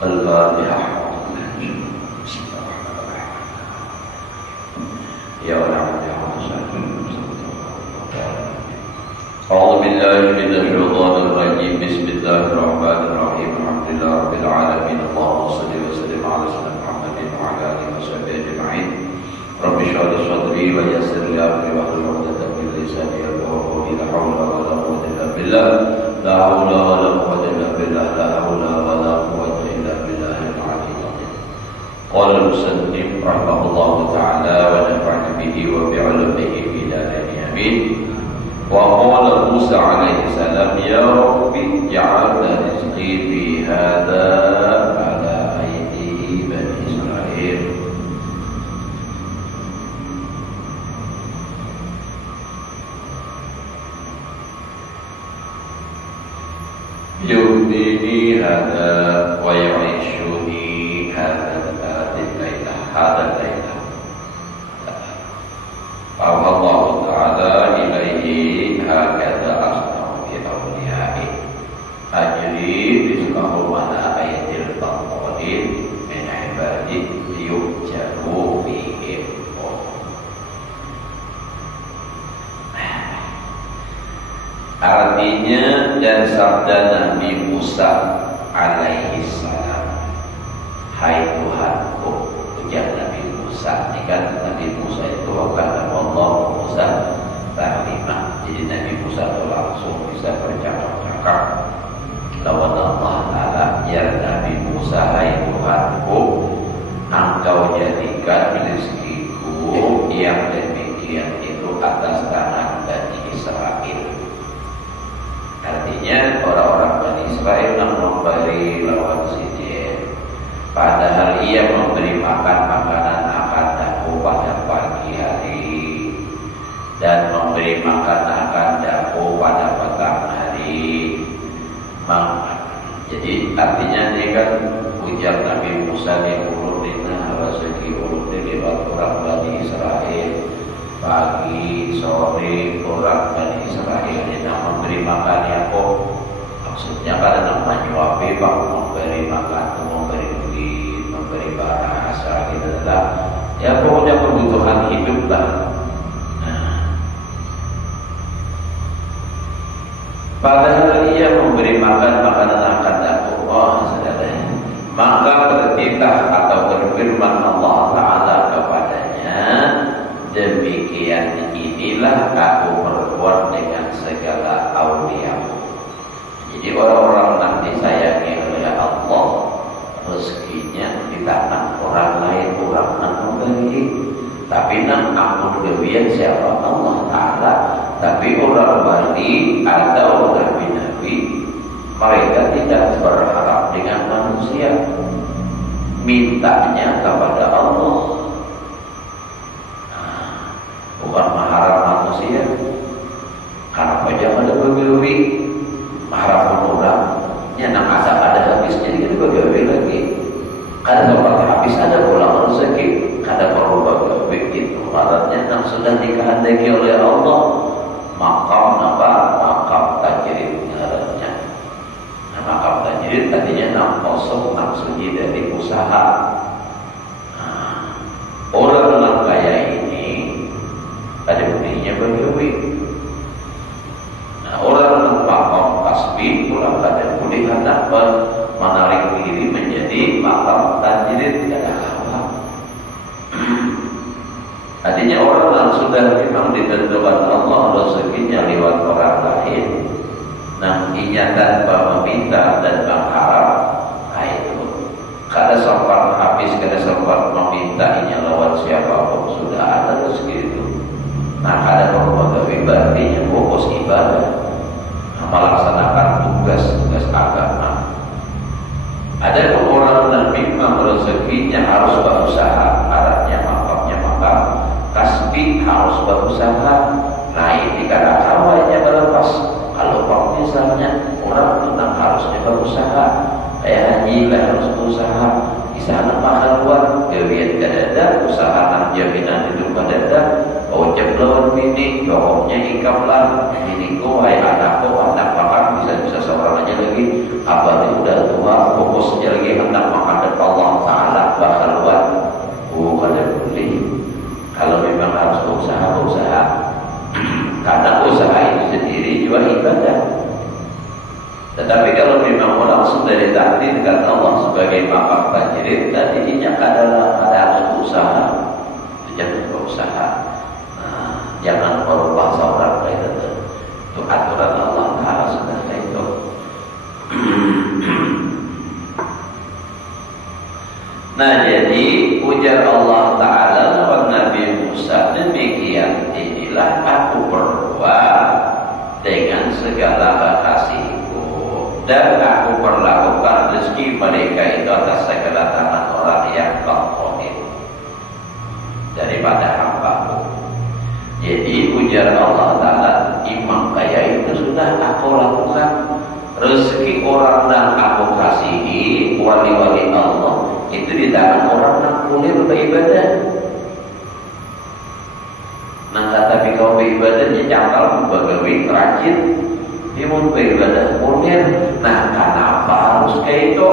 Al-Fatihah. Ya Allah, ya Allah. A'udzu billahi minasy syaithanir rajim. Bismillahirrahmanirrahim. Alhamdulillahi rabbil alamin. Allahumma shalli wa sallim ala sayyidina Muhammadin wa ala alihi washabihi ajma'in. Rabbi shrah li sadri wa yassir li amri wa hlul 'uqdatam min lisani yafqahu qawli. La hawla wa la quwwata illa billah. La hawla wa la quwwata illa billah. La hawla wa la quwwata illa billahil 'aliyyil 'azim. Qala al-musannif rahimahullahu ta'ala wa nafa'ana bihi wa bi'ulumihi fi darain amin. Wa qala Musa alaihi salam, ya Rabbi ja'alna rizqi fi hadha ala aidi bani Israil. Yudini hadha wa yu'ishuni hadha al-layla. Allah Ta'ala ilaihi hakadha asna'u bi awliyai ajri rizqahu ala ayatil taqwadin min ibadih liyujaru bihim. Artinya, dan sabda Nabi Musa alaihi salam, hai Tuhanku, ujar Nabi Musa. Ini kan Nabi Musa itu bukan Allah Musa taklimah. Jadi Nabi Musa itu langsung bisa bercakap-cakap lawan Allah Ta'ala. Ya Nabi Musa, hai Tuhanku, Engkau jadikan rezekiku yang demikian itu atas tangan Bani Israel. Artinya orang-orang Bani Israel yang memberi lawan sini, padahal ia memberi makan makanan akan daku pada pagi hari dan memberi makan akan daku pada petang hari. Jadi artinya ini kan ujar Nabi Musa di ulurina wasaki ulurina lewat orang Bani Israel. Pagi, sore, orang Bani Israel yang memberi makan ya kok. Maksudnya karena menyuapi, memberi makan, memberi duit, memberi bahasa gitu lah. Ya pokoknya kebutuhan hidup lah. Padahal ia memberi makan makanan akan Allah, saudara. Maka bertitah atau berfirman Allah Ta'ala kepadanya, demikian inilah aku berbuat dengan segala auliamu. Jadi orang-orang yang disayangi oleh Allah, rezekinya di tangan orang lain, orang yang memberi. Tapi nang ampun kebian siapa? Allah Ta'ala. Tapi orang wali atau nabi-nabi, mereka tidak berharap dengan manusia, mintanya kepada Allah. Bukan mengharap manusia. Karena jangan ada begawi, mengharap orang. Ya nang asap ada habisnya, jadi begawi lagi. Kada sempat habis ada pulang rezeki, kada perlu begawi itu. Syaratnya nang sudah dikehendaki oleh Allah. Makam apa? Makam tajrid ngarannya. Nah, makam tajrid tadinya nang kosong, nang sunyi dari usaha. Orang yang kaya ini ada bunyinya begawi. Nah, orang yang makam kasbi pulang ada bunyi hendak menarik diri menjadi makam tajrid, tidak apa. Artinya orang yang sudah memang ditentukan Allah rezekinya lewat orang lain, nah inya tanpa meminta dan mengharap, nah itu kada sempat habis, kada sempat meminta inya lewat siapapun, sudah ada rezeki itu. Nah kada perlu berarti fokus ibadah, melaksanakan tugas agama. Ada orang yang memang rezekinya harus berusaha, arahnya makamnya makam kasbi harus berusaha. Nah ini kadang awalnya berlepas. Kalau misalnya orang tentang harusnya berusaha, kayak haji harus berusaha. Di sana mahal luar, gawian kadada, usaha nak jaminan hidup kadada, ojek lawan bini, jawabnya ikam lah. Bini ku, hai anakku, anak maka ibadah. Tetapi kalau memang langsung dari ditakdirkan Allah sebagai maaf tajrid, dan ininya adalah ada harus berusaha, jangan berusaha. Jangan merubah seorang lain, itu aturan Allah Taala sudah itu. Nah, jadi ujar Allah Taala lewat Nabi Musa, demikian inilah aku berbuat dengan segala kasihku, dan aku perlakukan rezeki mereka itu atas segala tangan orang yang kafir daripada hamba-Ku. Jadi ujar Allah Ta'ala, imam kaya itu sudah aku lakukan. Rezeki orang yang aku kasihi, wali-wali Allah, itu di tangan orang yang kulir beribadah. Nah, tapi kalau beribadahnya cakal, bagawi, rajin, dia mau beribadah kulir. Nah, kenapa harus kayak itu?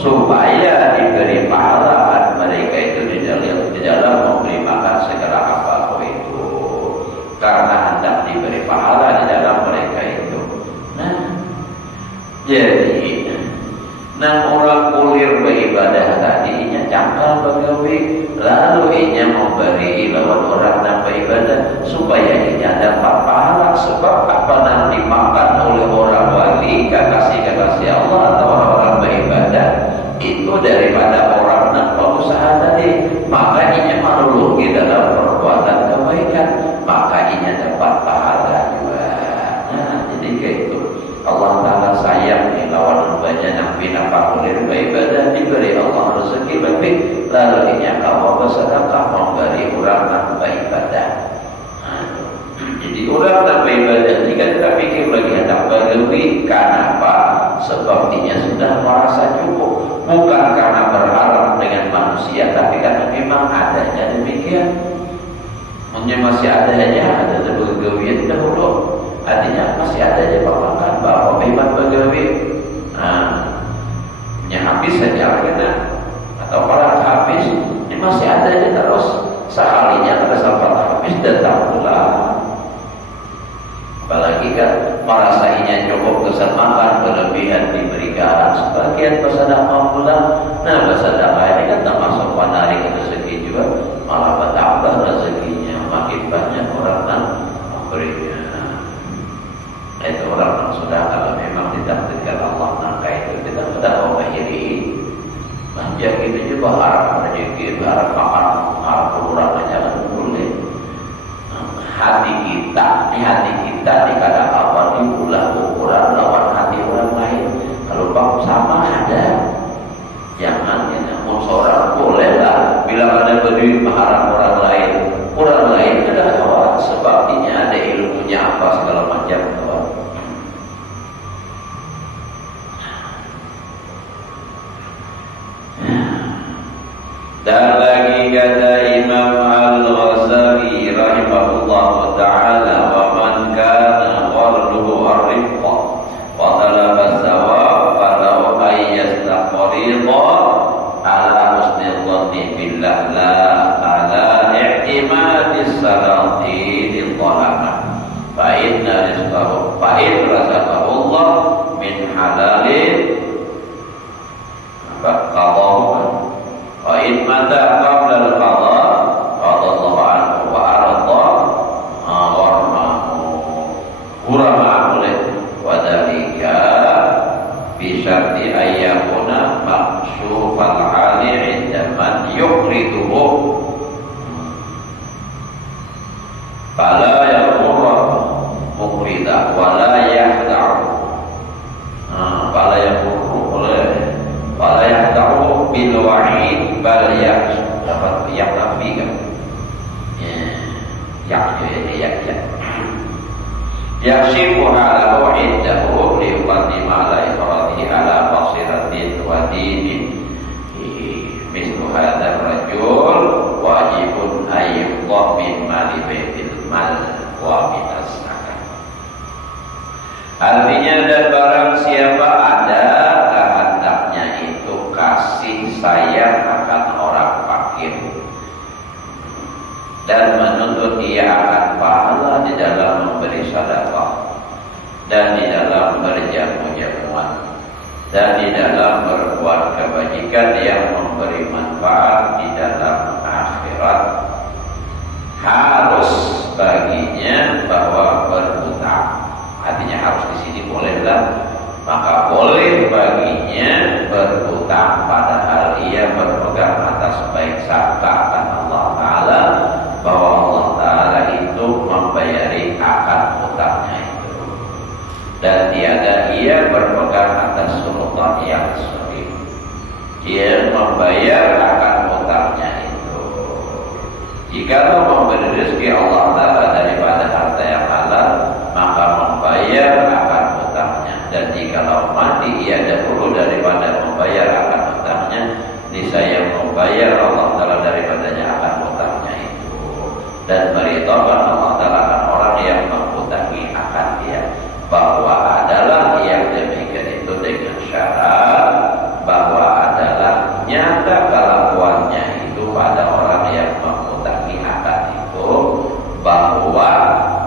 Supaya diberi pahala mereka itu di dalam memberi makan segala apa itu. Karena hendak diberi pahala di dalam mereka itu. Nah, jadi orang kulir beribadah tadinya cangkal bagawi, lalu inya memberi lewat orang yang beribadah supaya inya dapat pahala. Sebab apa yang dimakan oleh orang wali, kekasih Allah atau orang-orang beribadah itu daripada orang yang berusaha tadi, maka inya menolongi dalam perbuatan kebaikan, maka inya dapat pahala juga. Nah, jadi kayak itu Allah Ta'ala sayang nih lawan banyak yang bina pakulir beribadah, diberi Allah rezeki lebih, lalu inya kamu bersedekah memberi orang yang beribadah. Jadi orang yang beribadah jika kita pikir lagi hendak berlebih, kenapa? Sebab inya sudah merasa cukup, bukan karena berharap dengan manusia, tapi karena memang adanya demikian. Masih adanya ada bergawian dahulu, artinya masih ada aja makan bapak hebat bergawi. Nah, yang habis saja kena atau para habis, ini masih ada aja terus. Sekalinya ada sempat habis datang pula. Apalagi kan merasainya cukup kesan makan, berlebihan diberikan sebagian bersedekah pula. Nah, bersedekah ini kan termasuk menarik rezeki juga, malah bertambah rezekinya, makin banyak orang yang memberinya. Itu orang yang sudah, kalau memang ditakdirkan Allah maka itu kita sudah mengakhiri. Manja itu juga harap rezeki, harap makan, harap kurang aja kan boleh. Hati kita, di kadang apa diulah ukuran lawan hati orang lain. Kalau bang sama ada, jangan ya, namun seorang boleh lah bila ada berdiri mengharap orang lain adalah kawan, sebab ini ada ilmunya apa segala macam kawan. Dan lagi kata Imam Al-Ghazali rahimahullah ta'ala, wa man kana warduhu ar-rifqa wa talaba sawab falau ayyastaqrida ala husnil dhanni billah la ala i'timadis salati lidhalama fa inna rizqahu fa in razaqahullah min halalin qadahu wa in mata qabla al-qada qadallahu anhu wa arada hurama oleh wa dalika bi syarti ayyakuna maksufal hali 'inda man yuqriduhu fala yaqurra muqrida wa la yahda'u fala yaqurru oleh fala yahda'u bil wa'id bal dapat yang nabi kan yaksifu halahu indahu liuqaddima ala ikratihi ala basiratin wa dinin mislu hadar rajul wajibun ayyuqah min mali baitil mal wa minas zakat. Artinya, dan barang siapa ada kehendaknya itu kasih sayang akan orang fakir dan menuntut dia akan pahala di dalam memberi sedekah, dan di dalam berjamu-jamuan, dan di dalam berbuat kebajikan yang memberi manfaat di dalam akhirat. Harus baginya bahwa berhutang, artinya harus di sini bolehlah, maka boleh baginya berhutang padahal ia berpegang atas baik sangka akan Allah Ta'ala bahwa Allah Ta'ala itu membayari akan hutangnya itu, dan tiada ia berpegang atas sultan yang sahih, dia membayar akan hutangnya itu. Jika memberi rezeki Allah Ta'ala daripada harta yang halal, maka membayar akan hutangnya. Dan jika mati ia dahulu daripada membayar akan hutangnya, niscaya membayar Allah Ta'ala daripadanya akan hutangnya itu, dan beritahukan Allah Ta'ala akan orang yang menghutangi akan dia bahwa adalah yang demikian itu dengan syarat bahwa adalah nyata kelakuannya itu pada orang yang menghutangi akan itu, bahwa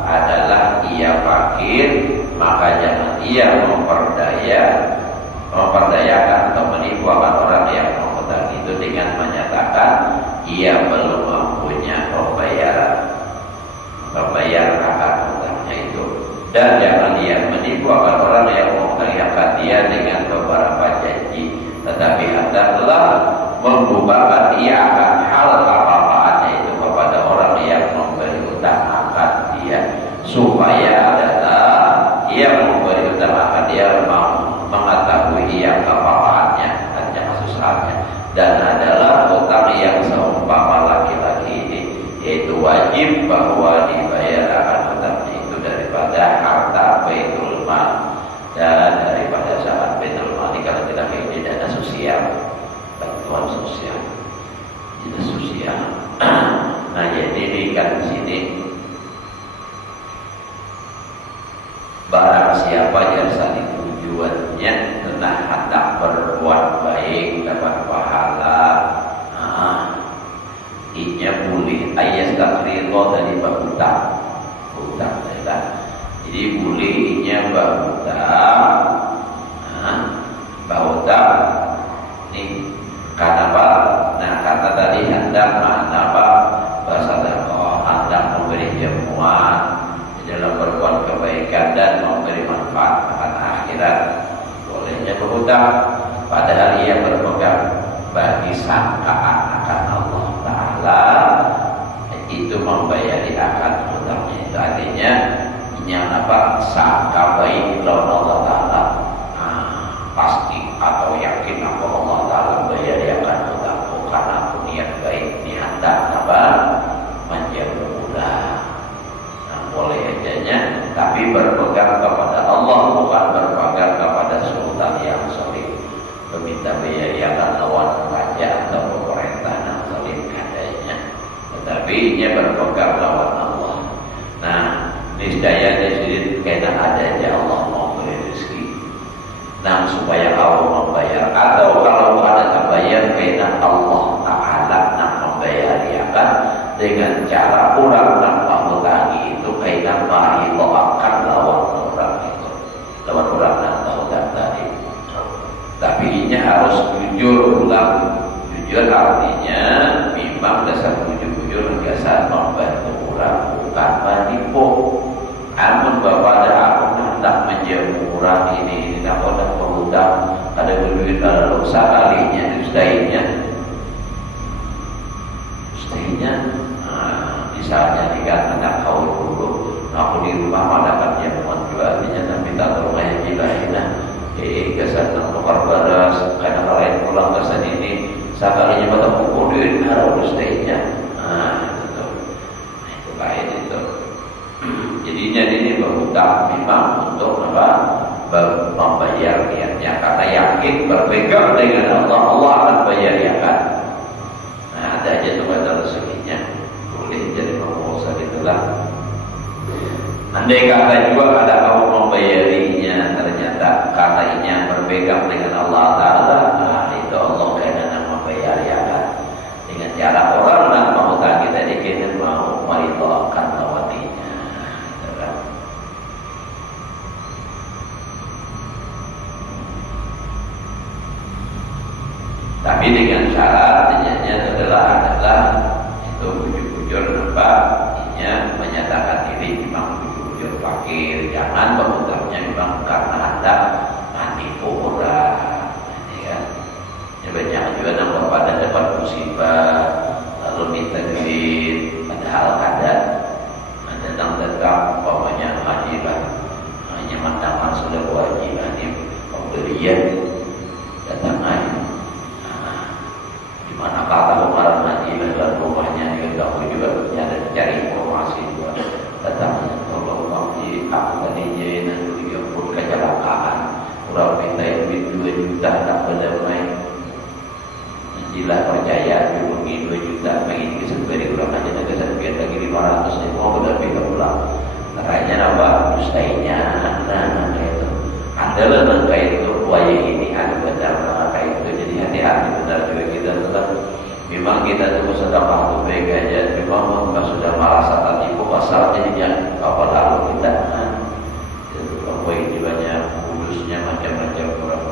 adalah ia fakir, maka jangan ia memperdayakan atau menipu akan orang yang menghutangi itu dengan menyatakan ia belum mempunyai pembayar akan hutangnya itu. Dan jangan ia menipu akan orang yang menghutangi akan dia dengan beberapa janji, tetapi hendaklah membubarkan ia akan hal apa-apaannya itu kepada orang yang memberi hutang akan dia, supaya adalah ia memberi hutang akan dia mengetahui ia apa-apaannya dan jangan susahnya. Dan adalah hutang yang seumpama laki-laki ini, yaitu wajib bahwa dibayar akan hutangnya itu daripada harta baitul mal, dan daripada zakat baitul mal kalau tidak ini dana sosial, bantuan sosial, dana sosial. Nah, jadi ini kan di sini barang siapa yang saling tujuannya telah hendak berbuat baik dapat pahala, inya boleh ayat takrirullah dari berhutang, ya. Jadi boleh inya berhutang, ini kata apa? Nah, kata tadi hendak mana apa? Bersedekah, hendak memberi jamuan dalam berbuat kebaikan dan memberi manfaat akan akhirat, bolehnya berhutang padahal ia berpegang bagi sangkaan akan Allah Ta'ala itu membayari akan hutangnya itu. Artinya yang apa? Sangka baik lawan Allah Ta'ala, pasti atau yakin bahwa Allah Ta'ala membayari akan hutang, bukan aku niat baik niatan apa menjamulah. Boleh adanya, tapi berpegang kepada Allah, bukan berpegang kepada sultan yang zalim, meminta biaya lawan raja atau pemerintah yang zalim adanya, tetapi ia berpegang lawan Allah. Nah, niscaya disini kena adanya Allah mau beri rezeki, nah supaya Allah membayar, atau kalau ada terbayar kena Allah Ta'ala nak membayar akan dengan cara orang nak menghutangi itu kaitan mari akan lawan orang itu, lawan orang yang tahu tadi. Tapi ini harus jujur ulang. Jujur artinya memang dasar jujur biasa membantu orang, bukan menipu. Amun bapak ada aku hendak menjamu orang ini tak ada berhutang, ada berduit kalau sekalinya misalnya jika anak kau dulu aku di rumah madakan jamuan juga artinya tapi tak terlalu yang jilahinah kesan tukar baras karena lain pulang kesan ini sekalinya pada pukul duit harus staynya itu lain itu. Jadinya ini berhutang memang untuk apa? Membayar niatnya karena yakin berpegang dengan Allah, Allah akan bayar ya kan. Nah, ada aja tuh kata rezekinya boleh jadi pengusaha itulah. Andai kata juga ada kamu membayarinya ternyata katanya berpegang dengan Allah Ta'ala, nah itu Allah yang membayar ya kan. Dengan cara orang nak menghutang kita dikira mau meritakan lawatinya. Tapi dengan syarat adalah itu bujur-bujur menyatakan diri memang bujur fakir, jangan berhutangnya memang karena hendak menipu orang, ya kan? Jangan juga nampak pada dapat musibah lalu minta duit, padahal ada datang umpamanya haji lah, hanya mantangan sudah kewajiban pemberian datang haji. Mana kata orang haji dalam rumahnya dia tahu juga ada cari informasi buat datangnya kalau haji aku tadi nanti dia pun kecelakaan orang minta duit 2 juta tak berdamai jilah percaya dulu 2 juta pengen bisa beri kurang aja negara biar lagi 500 nih mau benar kita pulang katanya apa dustainya nah itu adalah nangka itu buaya ini ada benar nangka itu jadi hati-hati benar juga kita tetap memang kita tunggu sedang waktu baik aja memang kita sudah merasa tertipu pasal jadinya apa lalu kita apa ini banyak kudusnya macam-macam orang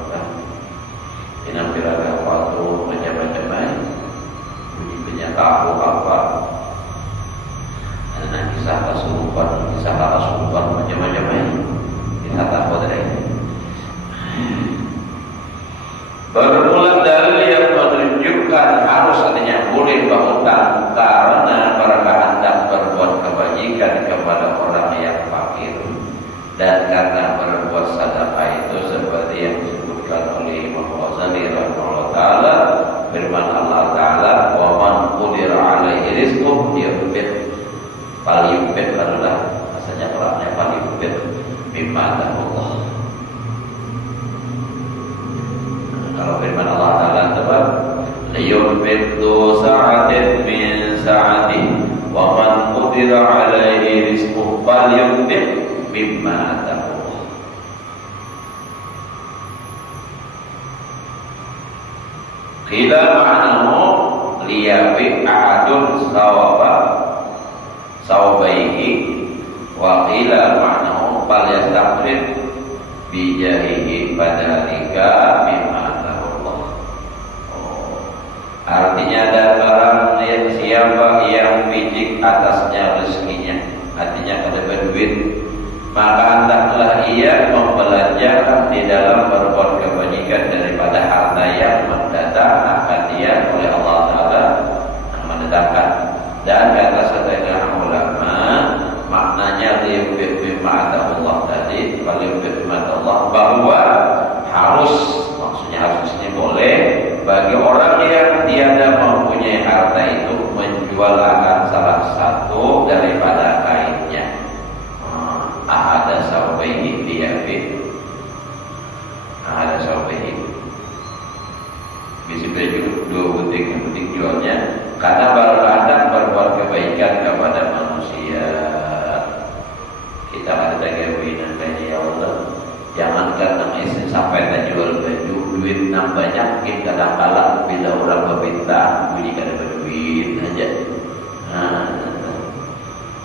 penampilan waktu macam-macam bunyi tahu apa ada kisah kasurupan macam-macam kita tahu dari bermula dalil yang menunjukkan harus adanya boleh berhutang karena mereka hendak berbuat kebajikan kepada orang yang fakir dan karena berbuat sedekah itu seperti yang disebutkan oleh Imam Ghazali rahimahullah taala firman Allah taala wa man qudira alaihi rizquhu yunfiq falyunfiq adalah maksudnya orangnya falyunfiq mimma Allah. Kalau firman Allah taala tebal liyunfiq du sa'atin min sa'ati wa man qudira alaihi rizquhu falyunfiq mimma Allah. Qila ma'nahu liyafi ahadun sawabaihi wa qila ma'nahu falyastaqrid bijahihi padalika mimma Allah. Artinya ada barang siapa yang bijik atasnya rezekinya, artinya kalau berduit maka hendaklah ia membelanjakan di dalam berbuat kebajikan daripada harta yang mendatang akan dia oleh Allah Taala yang mendatangkan. Dan kata setengah ulama maknanya liyunfiq mimma Allah tadi, liyunfiq mimma Allah bahwa harus, maksudnya harus ini boleh bagi orang yang tiada mempunyai harta itu menjual akan salah satu daripada kainnya. Ahada sawbaihi liyafi ahada sawbaihi bisa baju 2 butik jualnya karena berladang berbuat kebaikan kepada manusia. Kita ada gawean kayak ya Allah, jangankan nang isen sampai tak jual baju duit nang banyak kita kadang-kadang bila orang meminta bunyi kada berduit aja.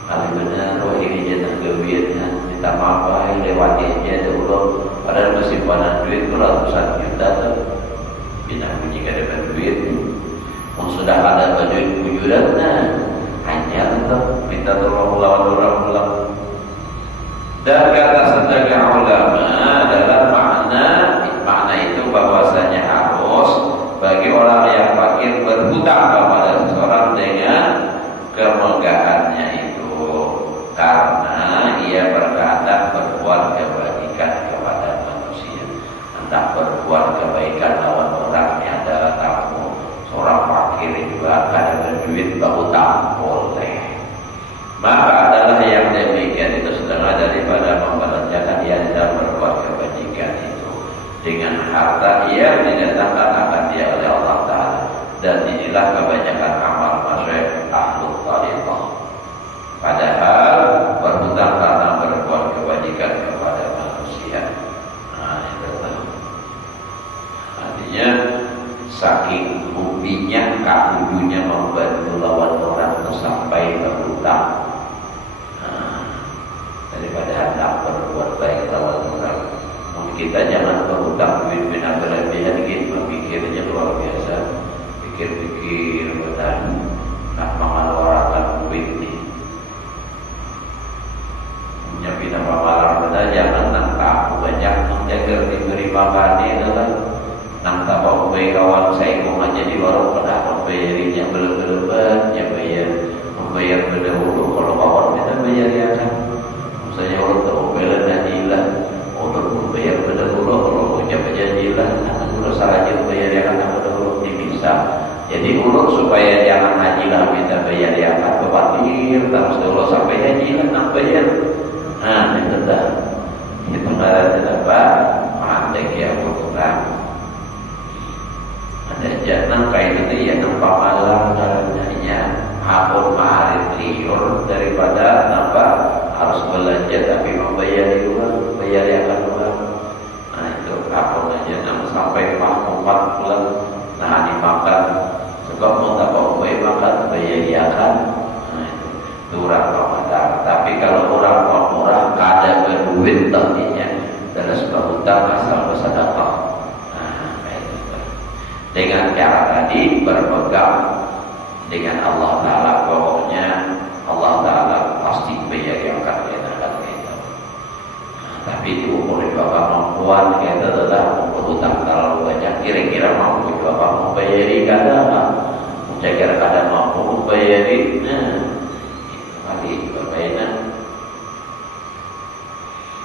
Kalau benar, ini jatah gawean minta maaf lewati aja dulu. Padahal masih panas duit tu ratusan juta tu. Bila bunyi kada berduit, sudah ada bujuran, hanya untuk minta tolong lawan orang pulang. Dan kata setengah ulama adalah makna itu bahwasanya harus bagi orang yang fakir berhutang kepada seseorang dengan kemegahannya itu, karena ia berkehendak berbuat kebaikan kepada manusia, hendak berbuat kebaikan lawan orang yang ada tamu seorang fakir juga kada berduit berhutang boleh. Maka adalah yang demikian itu setengah daripada membelanjakan ia dalam berbuat kebajikan itu dengan harta ia didatangkan akan dia oleh Allah Ta'ala. Dan inilah kebanyakan amal masyarakat ahlul tariqah. Padahal berhutang karena berbuat kebajikan kepada manusia. Artinya saking rupinya kakudunya membantu lawan orang itu sampai berhutang daripada hendak berbuat baik lawan orang. kita jangan berhutang duit bina berlebihan gitu, pikirnya luar biasa, pikir-pikir benar, nak mengeluarkan duit nih. Punya bina pamalar benar, jangan nak tahu banyak menjaga diberi makan itu kan. Nak tahu kawan saya kok aja di warung pada membayarinya belum-belum, ya membayar berdahulu. Kalau kawan kita bayar ya kan, misalnya orang tahu bela najilah, orang membayar berdahulu. Kalau ucap janjilah, nak dulu salah aja bayar ya kan berdahulu bisa. Jadi urut supaya jangan hajilah minta bayar ya kan kepatir, terus dulu sampai hajilah nak bayar. Nah itu dah, itu ngaran apa? Mandek ya berkurang. Ada jangan kayak gitu ya nampak malam caranya hapun mahari liur daripada nampak harus belanja tapi membayar di luar, bayar yang akan luar. Nah itu hapun aja sampai 4 bulan nah dimakan sebab mau tak mau makan bayar ya kan. Nah itu orang Ramadan. Tapi kalau orang murah ada berduit tadinya dan sebab hutang asal bersedekah. Dengan cara tadi berpegang dengan Allah Ta'ala, pokoknya Allah Ta'ala pasti bayar yang akan kita kita. Tapi diukur bapak mampuan kita tetap berhutang terlalu banyak, kira-kira mampu bapak membayari kadang kira-kira kadang mampu membayari. Itu berbeda.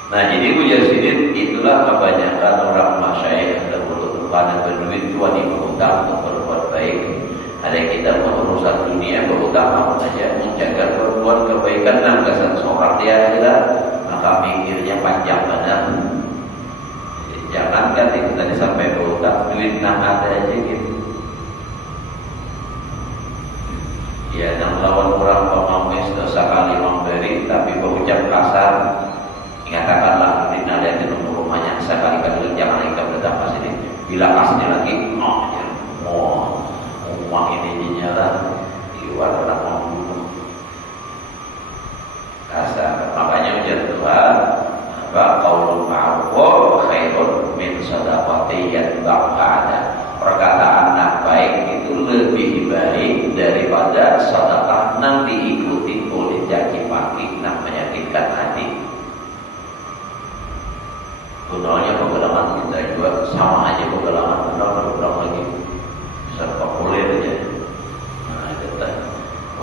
Nah jadi ujar sini itulah kebanyakan orang masyayikh dan pada berduit tua di berhutang untuk berbuat baik. Ada kita berurusan dunia berhutang apa saja menjaga berbuat kebaikan dan kesan seorang di akhirat, maka mikirnya panjang benar. Jangan kan kita sampai berhutang duit nang ada aja gitu. Ya yang lawan orang pengamis dosa kali memberi tapi berucap kasar. Ingatkanlah Rina dan rumahnya sekali-kali jangan ikut datang ke sini. Bila kasihnya lagi, uang ini nyala di luar orang membunuh. Kasar. Makanya ujar Tuhan, apa qaulun ma'ruf khairun min shadaqatin yatba'uha. Perkataan yang baik itu lebih baik daripada sedekah yang diikuti oleh caci maki yang menyakitkan hati. Gunanya pengalaman kita juga sama aja pengalaman benar lagi serta populer aja. Nah itu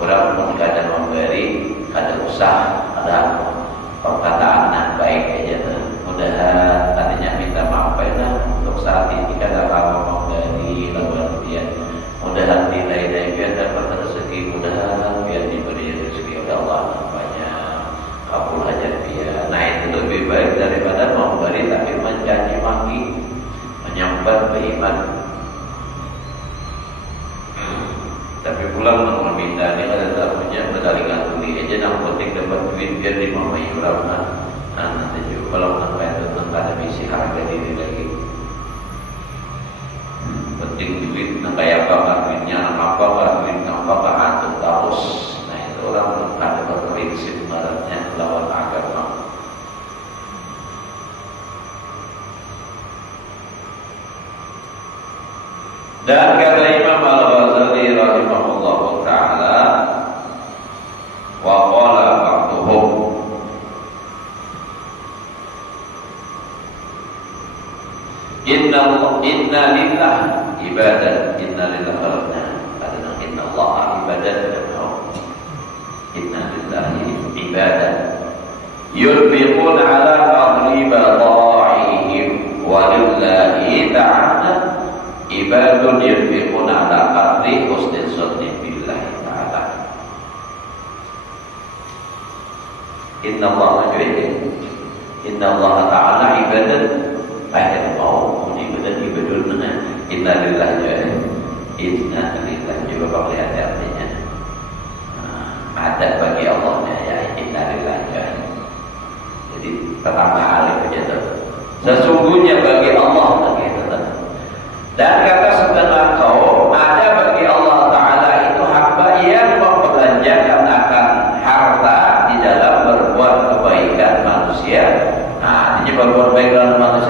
orang kadang memberi, kadang usah, ada perkataan yang baik aja. Mudah artinya minta maaf ya untuk saat ini kadang lama memberi lawan dia. Mudahan nilai biar dapat rezeki, mudahan biar diberi rezeki oleh Allah banyak, kabul hajat dia. Nah itu lebih baik daripada memberi tapi mencaci maki, menyambar beriman. Tapi pulang meminta ini ada tamunya berkali-kali beli aja, yang penting dapat duit biar dimamai orang. Nah nanti juga kalau sampai itu ada misi harga diri lagi. Penting duit, kayak apa duitnya, apa duit apa antum terus. Nah itu orang ada berprinsip baratnya lawan agama. Dan kata Imam Al-Ghazali rahimahullah ta'ala, wa qala ba'duhum, inna lillah ibadah, inna lillah khalaqna, adana inna Allah ibadah dan inna lillahi ibadah yunfiqun ala qadri bada'ihim wa lillahi ta'ala ibadun yunfiqun ala qadri husnil zanni billahi ta'ala. Inna Allah inna Allah ta'ala ibadah ayat mau ibadah ibadun inna lillahi inna lillahi coba kau lihat artinya ada bagi Allah ya inna lillahi. Jadi pertama alif aja sesungguhnya bagi Allah gitu. Dan kata setengah kaum ada bagi Allah Ta'ala itu hamba yang membelanjakan akan harta di dalam berbuat kebaikan manusia. Nah ini berbuat baik dalam manusia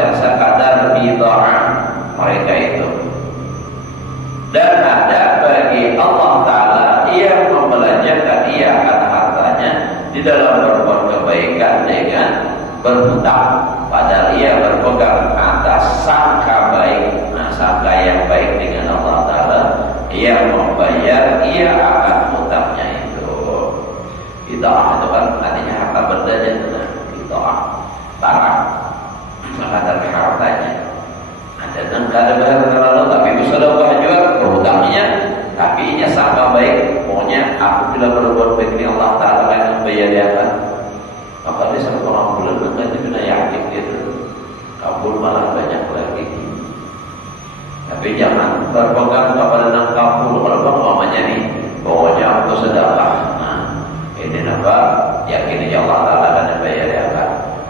berpegang atas sangka baik. Nah, sangka yang baik dengan Allah Ta'ala, ia membayar, ia akan hutangnya itu. Bid'ah itu kan artinya harta bendanya. Nah, bid'ah barang, maka dari hartanya. Ada dan kada bayar terlalu, tapi bisa dapat juga berhutangnya. Tapi ini sangka baik, pokoknya aku bila berbuat baik ini Allah Ta'ala akan membayar dia kan. Maka dia satu bulan maka itu sudah yakin gitu. Kabul malah banyak lagi. Tapi jangan berpegang kepada enam kabul. Kalau umpamanya nih, pokoknya aku sedekah. Nah, ini apa? Yakin aja Allah Ta'ala akan membayar dia kan.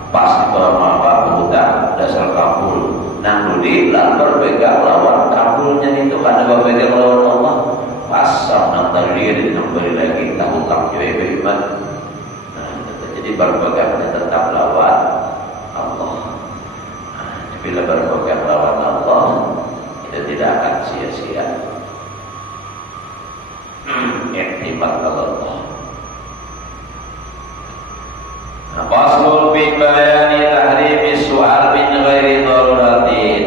Pas itu apa? Berhutang dasar kabul. Nah, dudi lah berpegang lawan kabulnya itu karena berpegang lawan Allah. Pasal nak terdiri nombor lagi tak hutang juga beriman. Jadi berpegangnya tetap lawan Allah. Nah, bila berpegang lawan Allah, itu tidak akan sia-sia. Iktimat Allah. Faslun fi bayani tahrimi su'al min ghairi daruratin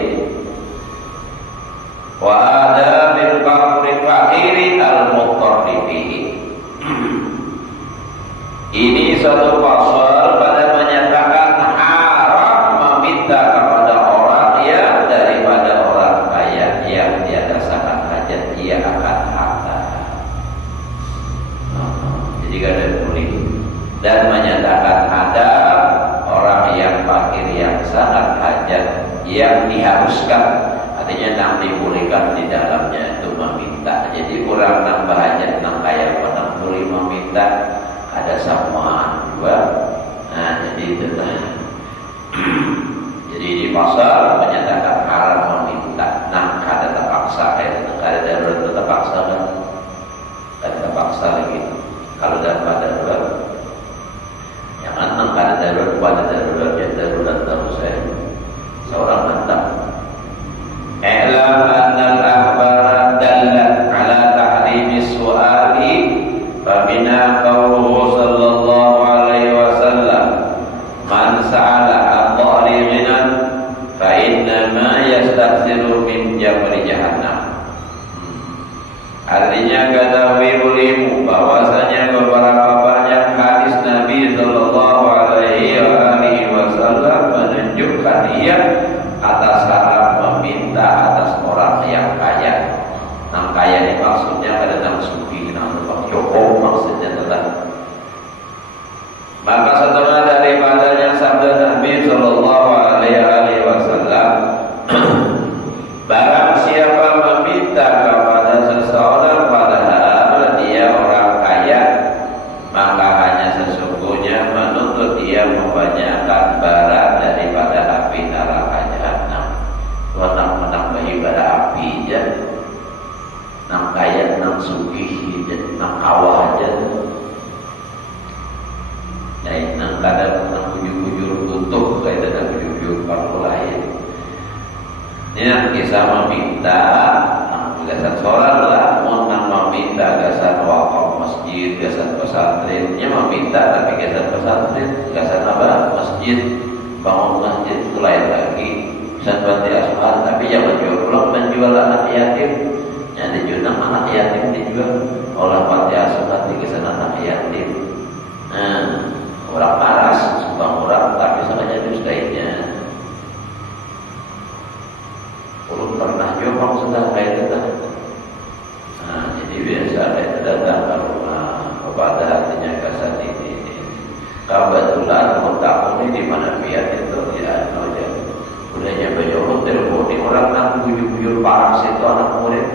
wa adabil fakiri al-muqtarribi. Ini satu pasal pada menyatakan haram meminta kepada orang yang daripada orang kaya yang tiada sangat hajat ia akan harta. Jadi kada boleh. Dan menyatakan ada orang yang fakir yang sangat hajat yang diharuskan, artinya yang dibolehkan di dalamnya itu meminta. Jadi orang nambah hajat nang kaya pun boleh meminta. Ada samaan juga. Nah, jadi itu jadi di pasal menyatakan haram meminta. Nah, kada terpaksa kada darurat terpaksa kan? Kada terpaksa lagi. Kalau darurat, jangan nang kada darurat pada darurat ya darurat terus saya. Seorang mantap. I'lam anna al-akhbara dallat ala tahrimi su'ali fabina qawluhu sallallahu alaihi wasallam man sa'ala an-dhari ghinan fa innama yastaksiru min jamri jahannam. Artinya ketahui ulimu bahwasanya beberapa banyak hadis Nabi sallallahu alaihi wasallam menunjukkan ia atas haram meminta atas orang yang kaya. Yang kaya ini maksudnya pada nang sufi, nang cukup maksudnya adalah. Maka setelah daripadanya sabda Nabi sallallahu alaihi wasallam, barang siapa meminta kepada seseorang padahal dia orang kaya, maka hanya sesungguhnya menuntut dia membanyakkan bara daripada api neraka jahanam. Tuhan menambahi bara api aja. Nang kaya, nang sugih, nang kawah aja. Jadi nang kadang nang kujur-kujur butuh, kayak ada kujur-kujur parku lain. Ini yang kisah meminta, nang gasan solar lah, mau nang meminta gasan wakaf masjid, gasan pesantren. Ini meminta tapi gasan pesantren, gasan apa? Masjid, bangun masjid itu lain lagi. Gasan panti asuhan, tapi jangan jual pulang menjual anak yatim. Yang dijual anak yatim dijual oleh panti asuhan di sana anak yatim. Nah, orang paras sumbang orang tapi sengaja dustainya. Belum pernah juga sudah kayak itu. Nah, jadi biasa kayak datang ke rumah kepada hatinya kasat ini. Kebetulan otak ini di mana biar itu ya aja. Udahnya baju telepon orang nak bujur-bujur paras itu anak murid.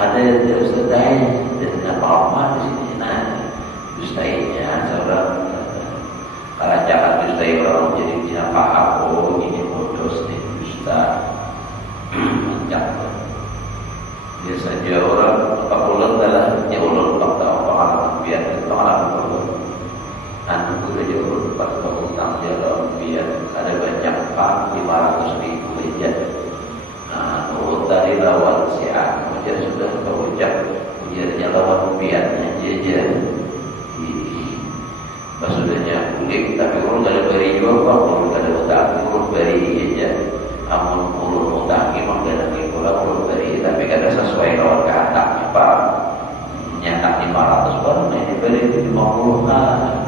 Ada yang sedai dan apa-apa di sini. Nah, dustainya seorang kalau jangan dustai orang jadi tidak paham. Oh, ini modus nih dusta. Macam biasanya orang pakulan adalah ya ulun fakta apa biar itu alam ulun. Anu sudah jauh pas utang dia biar ada banyak pak 500.000 aja. Nah, dari lawan si Anu aja sudah keucap ujarnya lawan biarnya aja. Maksudnya kulik tapi kalau ada beri juga pak, kalau ada utang kalau beri aja. amun ulun utangi mangga kula ulun beri, tapi kada sesuai kalau kehendak Pak nyetak 500 baru ini beri 50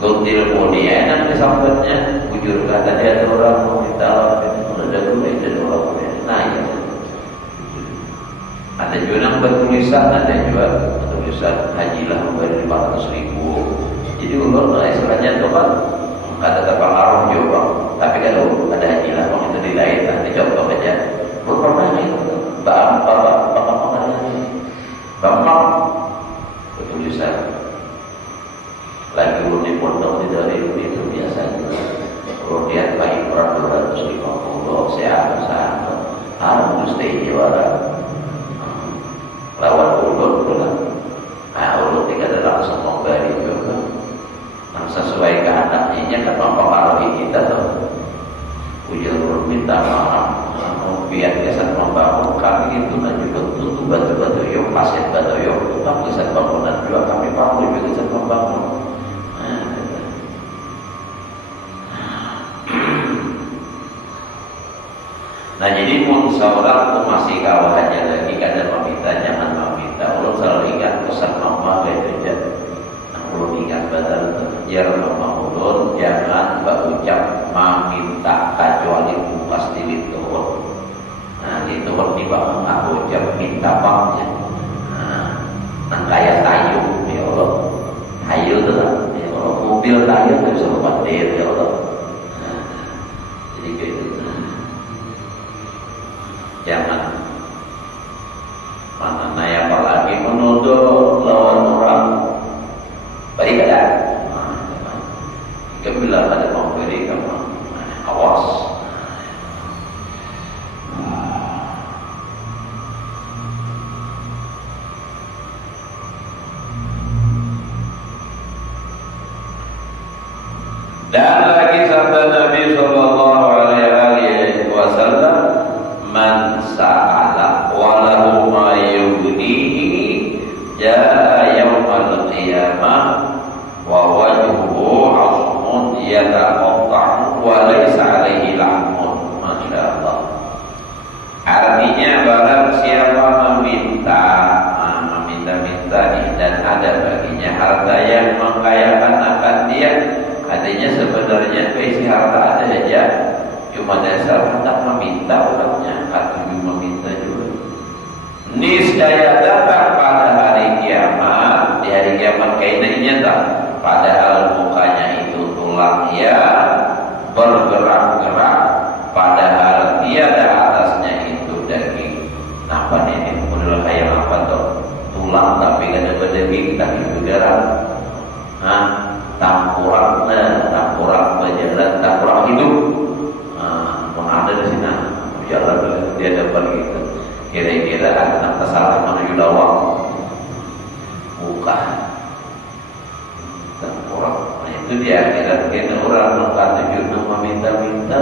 Guntil mulia nanti sahabatnya bujur kata dia ada orang mau minta ada dulu ada orang punya nah ya ada juga yang bertulisan ada juga tulisan hajilah memberi 500.000 jadi ulun istilahnya itu kan kata terpengaruh juga tapi kalau ada hajilah orang itu dilain nanti contoh aja berpernah itu bapak bertulisan lagi ulun pondok di dari itu biasanya kemudian baik orang 250 sehat harus stay juara lawan ulun pula ulun tidak ada langsung memberi juga yang sesuai kehendaknya kan mempengaruhi kita tuh ujung minta maaf biar kesan membangun kami itu dan juga tutup batu-batu yuk pasir batu yuk tukang kesan bangunan juga kami bangun juga kesan membangun nah jadi pun seorang itu masih kawahannya lagi kadang meminta jangan meminta ulun selalu ingat pesan mama itu aja ulun ingat badal jar mama ulun jangan berucap meminta kecuali pasti dituhun nah dituhun di bawah aku ucap minta bangnya nah kayak tayu ya Allah tayu itu lah ya Allah mobil tayu itu bisa lepatin ya Allah jadi gitu jangan mana naya apalagi menuduh lawan orang baik ada bila ada memberi kamu awas dan lagi sabda Nabi sallallahu alaihi wasallam man sa'ala walahu ma yughnihi jaa yaumal qiyamah wa wajhuhu asmun yataqatta'u wa laysa alaihi lahmun. Masyaallah. Artinya barang siapa meminta dan ada baginya harta yang mengkayakan akan dia, artinya sebenarnya isi harta ada saja cuma dasar hendak meminta orangnya atau meminta juga niscaya datang pada hari kiamat. Di hari kiamat kaitannya tak padahal mukanya itu tulang ya bergerak-gerak padahal tiada atasnya itu daging. Napa ini model kayak apa tuh tulang tapi kada berdaging tapi bergerak tampurak berjalan tampurak hidup ada di sini jalan dia dapat gitu kira-kira anak kesalahan menuju lawang bukan dan orang itu dia kira-kira orang melakukan tujuan meminta-minta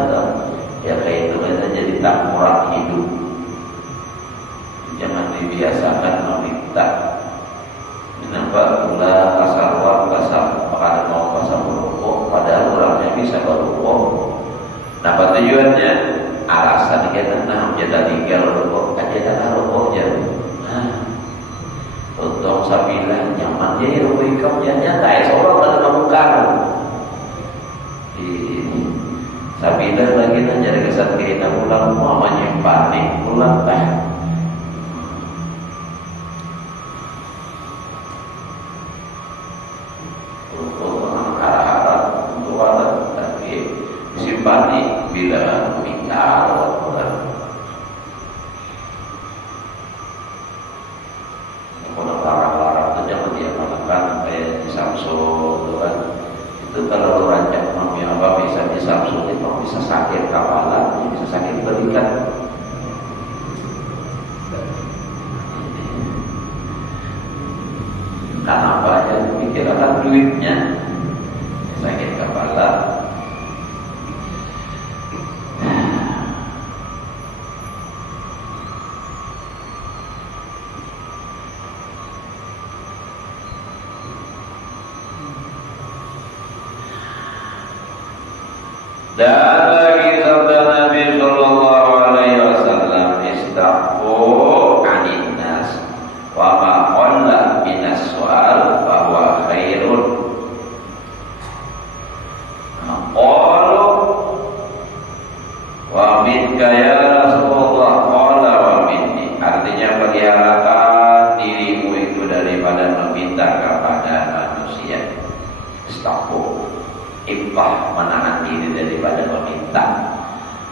ya kayak itu aja jadi tampurak hidup jangan dibiasakan meminta kenapa pula kasar pada mau kasar berukuk padahal orangnya bisa berukuk. Nah tujuannya alasan kita jadi tinggal rokok aja tak rokok aja. Untuk sabilah nyaman dia rokok ikam nyata seorang pada membuka. Sabilah lagi dari kesan kita pulang mamanya panik pulang simpati bila minta orang larang-larang itu jangan dia melakukan kayak di Samsung itu kalau rancang mami apa bisa di Samsung itu bisa sakit kepala bisa sakit berikan karena apa aja pikirkan duitnya sakit kepala. Dan Wa minka ya Rasulullah, qala wa minni. Artinya peliharakan dirimu itu daripada meminta kepada manusia. Istaqu, ibqah, menahan diri daripada meminta.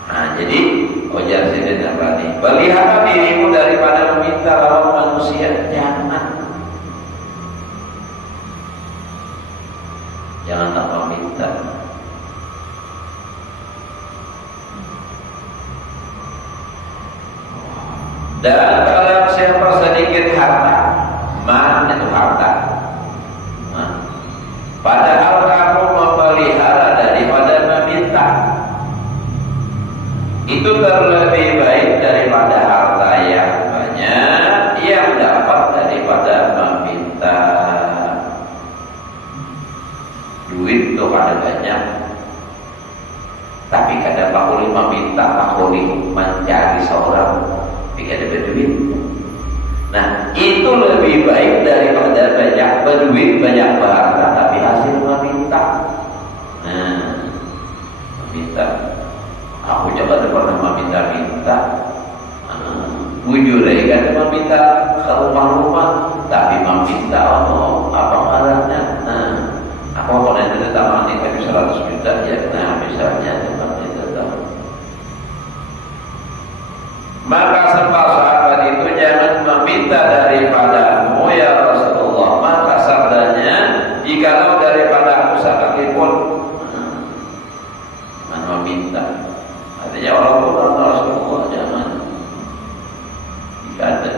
Nah, jadi ujar Sayyidina Nabi, pelihara dirimu daripada meminta lawan manusia. Jangan meminta. Dan kalau siapa sedikit harta, mana itu harta? Padahal kamu memelihara daripada meminta, itu terlebih baik daripada harta yang banyak yang dapat daripada meminta. Duit itu ada banyak, tapi kadang Pak Uli meminta, Pak Uli mencari seorang, tapi ada berduit. Nah, itu lebih baik daripada banyak berduit, banyak berharta, tapi hasil meminta. Nah, meminta. Aku juga pernah meminta-minta. Bujur kan meminta ke rumah-rumah, tapi meminta apa marahnya. Nah, apa kalau itu tetap ini tapi 100 juta ya, nah misalnya tempat itu tetap. Maka sempat sahabat itu jangan meminta daripadamu ya Rasulullah. Maka sabdanya, jikalau daripada aku sekalipun meminta. Artinya orang Rasulullah jangan. Jika ada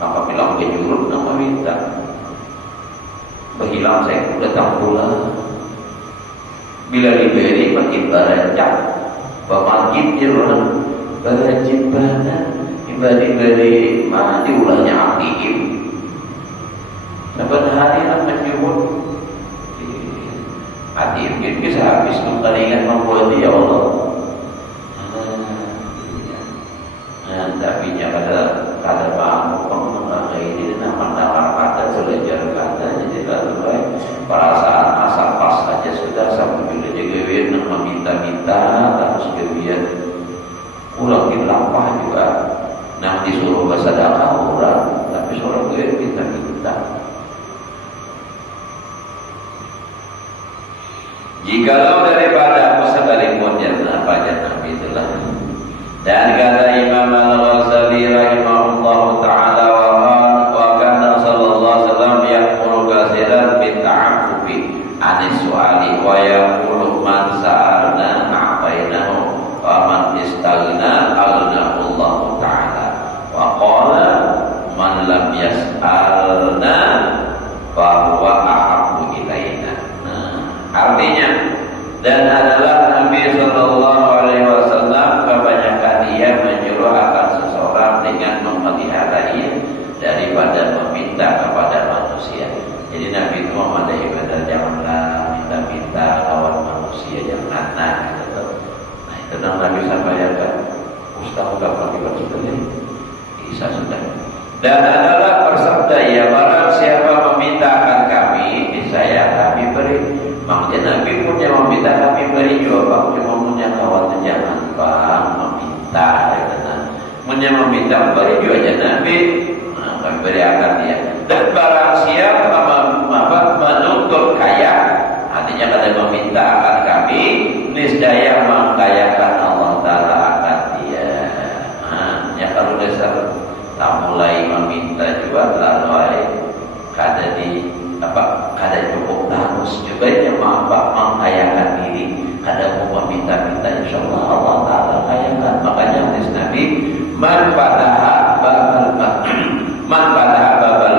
apa bilang kejurut nama minta. Berhilang saya datang pula. Bila diberi makin berancam, makin irang, berajib badan, diberi mati ulahnya aktif. Saban hari nak menjemput hati mungkin bisa habis kembalikan membuat dia Allah. Tapi jangan ada bangun pengenal ini nama-nama kata selajar kata jadi lalu perasaan asal pas saja sudah sampai bila juga nak meminta-minta terus kemudian ulang dilampah juga nak disuruh bersedekah orang tapi seorang gue minta-minta. Jikalau daripada sekalipun jannah jannah itulah. Dan kata Imam Al-Ghazali rahimahullah ta'ala wa kana sallallahu alaihi wasallam yaqulu katsiran bi ta'affufi anis su'ali wa yaqulu man sa'alna a'tainahu wa man istaghna aghnahu Allah ta'ala wa qala man lam yas'alna fa huwa ahabbu ilaina. Artinya, dan adalah Nabi sallallahu alaihi wasallam kebanyakan dia menyuruh akan seseorang dengan memeliharanya daripada meminta kepada manusia. Jadi Nabi itu memadai ibadah, janganlah minta-minta lawan manusia, jangan gitu. Nah itu yang Nabi sampaikan. Ustaz sudah pergi bersebut bisa sudah. Dan adalah bersabda, ya barang siapa memintakan kami, saya kami beri. Makanya Nabi punya meminta kami beri juga. Cuma punya kawan jangan bang meminta, ya kan? Punya meminta beri juga aja Nabi. Nah, kami beri akan dia. Dan barang siapa menuntut kaya, artinya kada meminta akan kami, niscaya mengkayakan Allah Taala akan dia. Nah, ya kalau dasar mulai meminta juga lalu kada di kada cukup harus juga yang mengkayakan diri, kada mau meminta-minta, insyaallah Allah Taala kayakan. Makanya hadis Nabi, man fataha babal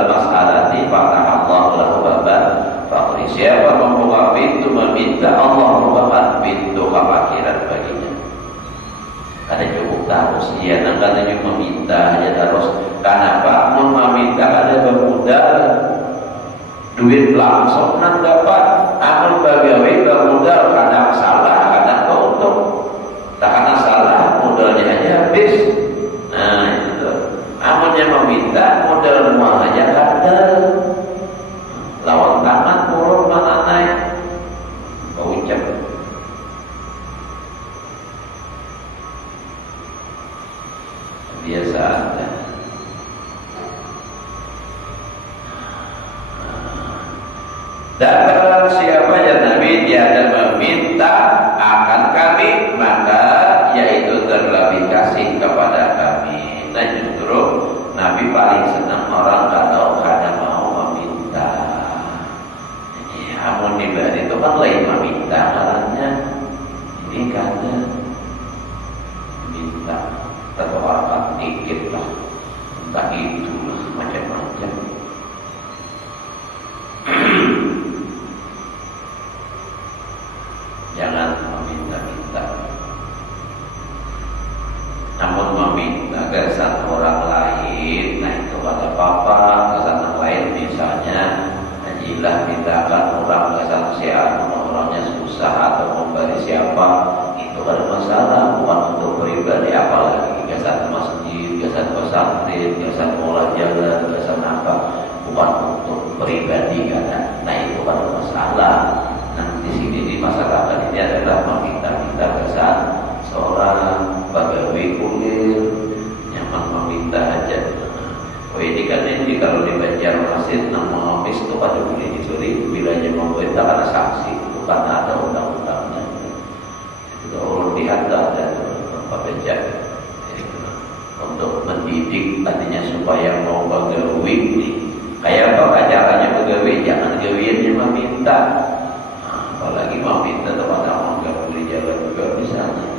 mas'alati fataha Allah lahu babal faqri. Siapa membuka pintu meminta, Allah membuka pintu kefakiran baginya. Kada cukup harus dia nak kada juga meminta ya terus. Kenapa meminta ada bermodal duit langsung nak dapat, amal bagawi bermodal kadang salah kadang untung. Tak kadang salah modalnya aja habis. Nah itu amalnya meminta modal mual aja kadang lawan tangan turun mana naik bau ucap. paling senang orang kalau kadang mau meminta. Ya, mau diberi itu kan lain meminta, caranya ini karena minta terdoakan dikit lah, entah itulah macam-macam. Jangan meminta-minta. Namun meminta kesan orang lain, nah itu ada apa-apa. Kesan orang lain misalnya, Najilah mintakan orang kesan siapa, orangnya susah atau memberi siapa, itu ada masalah. Bukan untuk pribadi, apalagi kesan masjid, kesan pesantren, kesan mola jalan, kesan apa, bukan untuk pribadi kan. Nah itu ada masalah. Nah di sini di masyarakat ini adalah meminta-minta kesan seorang pegawai kuliah nyaman meminta aja. Oh ini kan ini kalau di Banjarmasin nama office itu pada boleh dicuri bila dia meminta karena sanksi, bukan ada undang-undangnya. Kalau lihat ada pajak untuk mendidik artinya supaya mau pegawai kayak apa caranya pegawai, jangan gawiannya meminta. Apalagi meminta teman-teman nggak boleh jalan juga misalnya.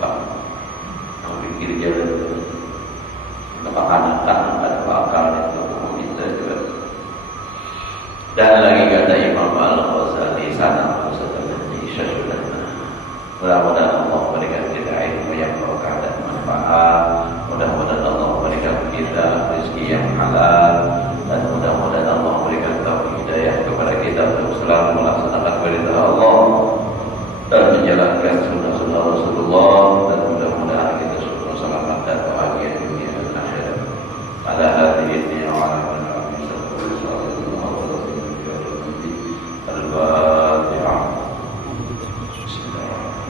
Mau pikir jalan kepakanan ada bakal itu meminta juga. Dan lagi kata Imam Al-Ghazali sana setelahnya sudah. Mudah-mudahan Allah memberikan kita ilmu yang berkah dan manfaat. Mudah-mudahan Allah memberikan kita rezeki yang halal dan mudah